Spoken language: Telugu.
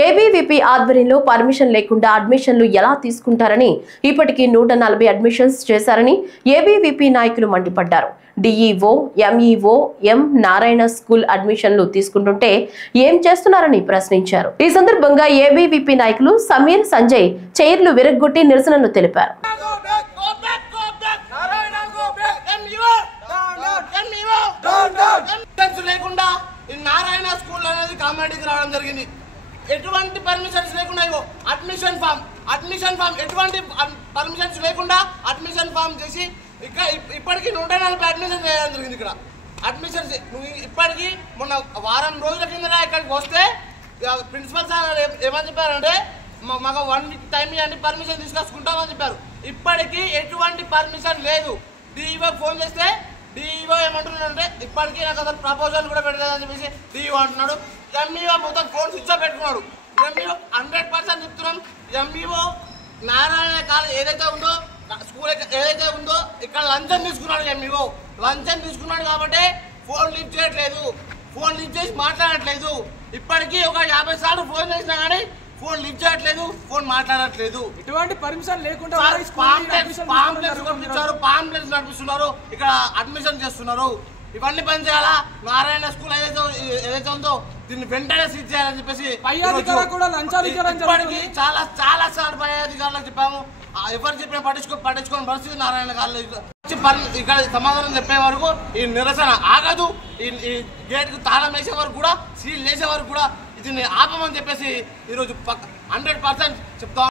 ఏబీవీపీ ఆధ్వర్యంలో పర్మిషన్ లేకుండా అడ్మిషన్లు ఎలా తీసుకుంటారని ఇప్పటికీ 140 అడ్మిషన్స్ చేశారని ఏబీవీపీ నాయకులు మండిపడ్డారు. డీఈఓ, ఎంఈఓ, ఎం నారాయణ స్కూల్ అడ్మిషన్లు తీసుకుంటుంటే ఏం చేస్తున్నారని ప్రశ్నించారు. ఈ సందర్భంగా ఏబీవీపీ నాయకులు సమీర్, సంజయ్ చైర్లు విరగ్గొట్టి నిరసనలు తెలిపారు. నారాయణ స్కూల్ అనేది కామెంట్కి రావడం జరిగింది. ఎటువంటి పర్మిషన్స్ లేకుండా అడ్మిషన్ ఫామ్ ఎటువంటి పర్మిషన్స్ లేకుండా అడ్మిషన్ ఫామ్ చేసి ఇప్పటికీ 140 అడ్మిషన్ చేయడం జరిగింది. ఇక్కడ అడ్మిషన్స్ ఇప్పటికీ మొన్న వారం రోజుల కింద ఇక్కడికి వస్తే ప్రిన్సిపల్ సార్ ఏమని చెప్పారంటే మాకు 1 వీక్ టైం ఇవ్వండి, పర్మిషన్ తీసుకొచ్చుకుంటామని చెప్పారు. ఇప్పటికీ ఎటువంటి పర్మిషన్ లేదు. డిఈఓ ఫోన్ చేస్తే డిఈఓ ఏమంటున్నాడంటే ఇప్పటికీ నాకు అసలు ప్రపోజల్ కూడా పెట్టలేదని చెప్పేసి డిఈఓ అంటున్నాడు. ఎంఈఓ మొత్తం ఫోన్ స్విచ్ ఆఫ్ పెట్టుకున్నాడు. ఎంఈఓ 100% చెప్తున్నాం. ఎంఈఓ నారాయణ కాలేజ్ ఏదైతే ఉందో స్కూల్ ఏదైతే ఉందో ఇక్కడ లంచం తీసుకున్నాడు. ఎంఈఓ లంచం తీసుకున్నాడు కాబట్టి ఫోన్ లిఫ్ట్ చేయట్లేదు, ఫోన్ లిఫ్ట్ చేసి మాట్లాడట్లేదు. ఇప్పటికీ ఒక 50 సార్లు ఫోన్ చేసినా కానీ ఫోన్ లిఫ్ట్ చేయట్లేదు, ఫోన్ మాట్లాడట్లేదు. ఇటువంటి పర్మిషన్ లేకుండా పాంప్లెట్స్ నడిపిస్తున్నారు, ఇక్కడ అడ్మిషన్ చేస్తున్నారు. ఇవన్నీ పని చేయాలా? నారాయణ స్కూల్ ఏదైతే ఉందో దీన్ని వెంటనే సీజ్ చేయాలని చెప్పేసి ఇప్పటికీ చాలా సార్లు పై అధికారులకు చెప్పాము. ఎవరు చెప్పినా పట్టించుకోని పరిస్థితి నారాయణ కాలేజ్. ఇక్కడ సమాధానం చెప్పే వరకు ఈ నిరసన ఆగదు. ఈ గేట్ కు తాళం వేసే వరకు కూడా, సీల్ వేసే వరకు కూడా దీన్ని ఆపమని చెప్పేసి ఈరోజు 100% చెప్తాం.